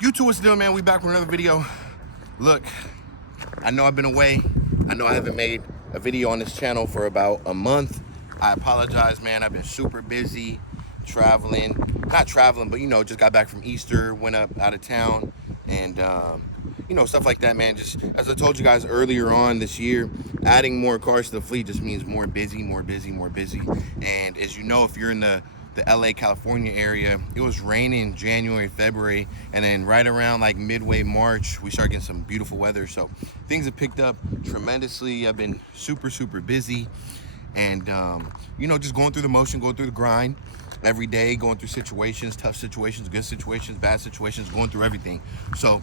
YouTube, what's doing, man? We back with another video. Look, I know I've been away. I know I haven't made a video on this channel for about a month. I apologize, man. I've been super busy traveling. Not traveling, but, you know, just got back from Easter, went up out of town, and, you know, stuff like that, man. Just as I told you guys earlier on this year, adding more cars to the fleet just means more busy. And as you know, if you're in the LA, California area, it was raining January, February, and then right around like midway March, we started getting some beautiful weather. So things have picked up tremendously. I've been super busy, and you know, just going through the motion, going through the grind every day, going through situations, tough situations, good situations, bad situations, going through everything. So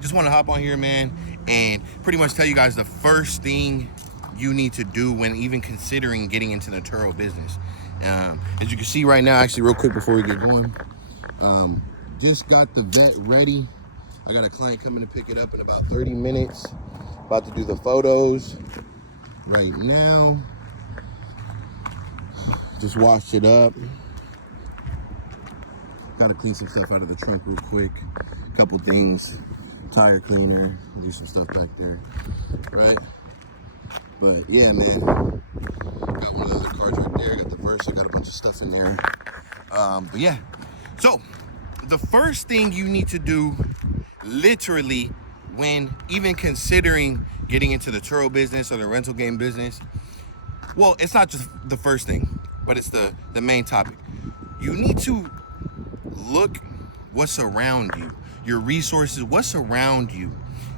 just want to hop on here, man, and pretty much tell you guys the first thing you need to do when even considering getting into the Turo business. As you can see right now, actually real quick before we get going, just got the vet ready. I got a client coming to pick it up in about 30 minutes. About to do the photos right now. Just washed it up. Gotta clean some stuff out of the trunk real quick. A couple things, tire cleaner, do some stuff back there, right? But yeah, man, got one of the other cars right there. Got the Versa, got a bunch of stuff in there. But yeah, so the first thing you need to do, literally, when even considering getting into the Turo business or the rental game business, well, it's not just the first thing, but it's the main topic. You need to look what's around you, your resources, what's around you.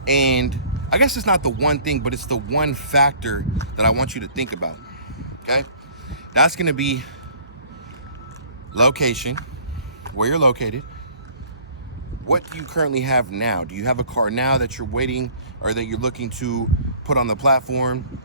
And I guess it's not the one thing, but it's the one factor that I want you to think about, okay? That's gonna be location, where you're located. What do you currently have now? Do you have a car now that you're waiting or that you're looking to put on the platform?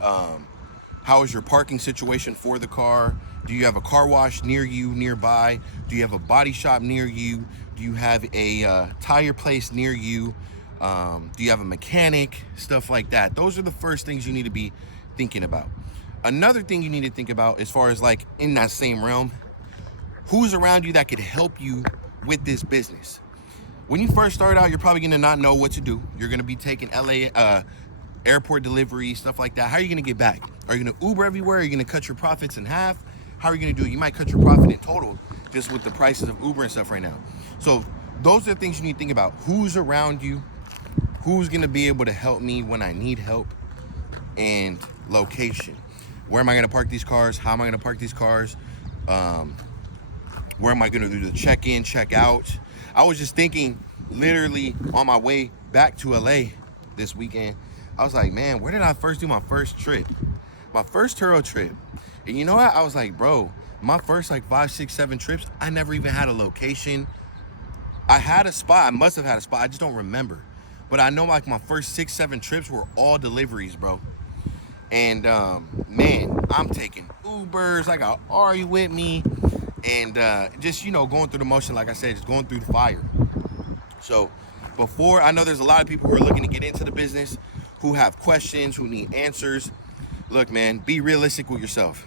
How is your parking situation for the car? Do you have a car wash near you, nearby? Do you have a body shop near you? Do you have a tire place near you? Do you have a mechanic? Stuff like that. Those are the first things you need to be thinking about. Another thing you need to think about, as far as like in that same realm, who's around you that could help you with this business. When you first start out, you're probably gonna not know what to do. You're gonna be taking LA airport delivery, stuff like that. How are you gonna get back? Are you gonna Uber everywhere? Are you gonna cut your profits in half? How are you gonna do it? You might cut your profit in total just with the prices of Uber and stuff right now. So those are the things you need to think about. Who's around you? Who's gonna be able to help me when I need help? And location. Where am I gonna park these cars? How am I gonna park these cars? Where am I gonna do the check-in, check-out? I was just thinking, literally on my way back to LA this weekend, I was like, man, where did I first do my first trip? My first Turo trip. And you know what? I was like, bro, my first like 5, 6, 7 trips, I never even had a location. I had a spot, I must have had a spot, I just don't remember. But I know like my first 6, 7 trips were all deliveries, bro. And man, I'm taking Ubers, I got Ari with me, and just, you know, going through the motion, like I said, just going through the fire. So before, I know there's a lot of people who are looking to get into the business, who have questions, who need answers. Look, man, be realistic with yourself.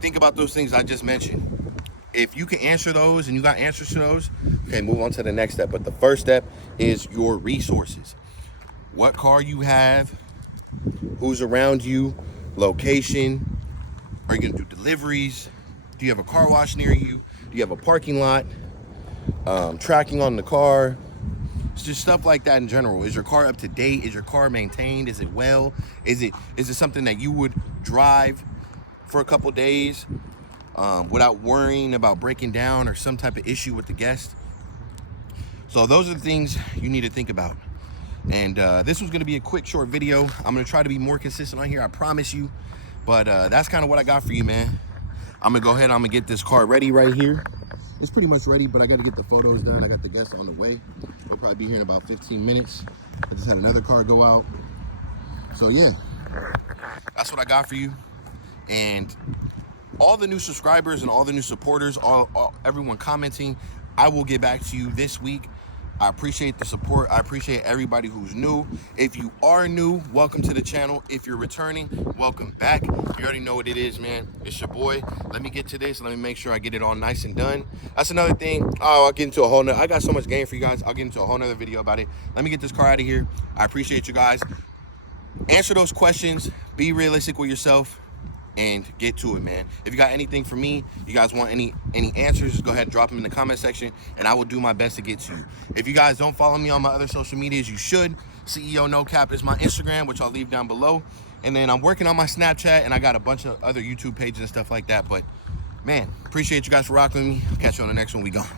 Think about those things I just mentioned. If you can answer those and you got answers to those, okay, move on to the next step. But the first step is your resources. What car you have, who's around you, location. Are you gonna do deliveries? Do you have a car wash near you? Do you have a parking lot? Tracking on the car. It's just stuff like that in general. Is your car up to date? Is your car maintained? Is it well? Is it something that you would drive for a couple days without worrying about breaking down or some type of issue with the guest? So those are the things you need to think about. And this was gonna be a quick, short video. I'm gonna try to be more consistent on here, I promise you. But that's kind of what I got for you, man. I'm gonna go ahead, I'm gonna get this car ready right here. It's pretty much ready, but I gotta get the photos done. I got the guests on the way. They'll probably be here in about 15 minutes. I just had another car go out. So yeah, that's what I got for you. And all the new subscribers and all the new supporters, everyone commenting, I will get back to you this week. I appreciate the support. I appreciate everybody who's new. If you are new, welcome to the channel. If you're returning, welcome back. You already know what it is, man. It's your boy. Let me get to this. Let me make sure I get it all nice and done. That's another thing. Oh, I'll get into a whole nother. I got so much game for you guys. I'll get into a whole nother video about it. Let me get this car out of here. I appreciate you guys. Answer those questions. Be realistic with yourself. And get to it, man. If you got anything for me, you guys want any answers, just go ahead and drop them in the comment section, and I will do my best to get to you. If you guys don't follow me on my other social medias, you should. ceonocap is my Instagram, which I'll leave down below. And then I'm working on my Snapchat, and I got a bunch of other YouTube pages and stuff like that. But, man, appreciate you guys for rocking with me. Catch you on the next one. We gone.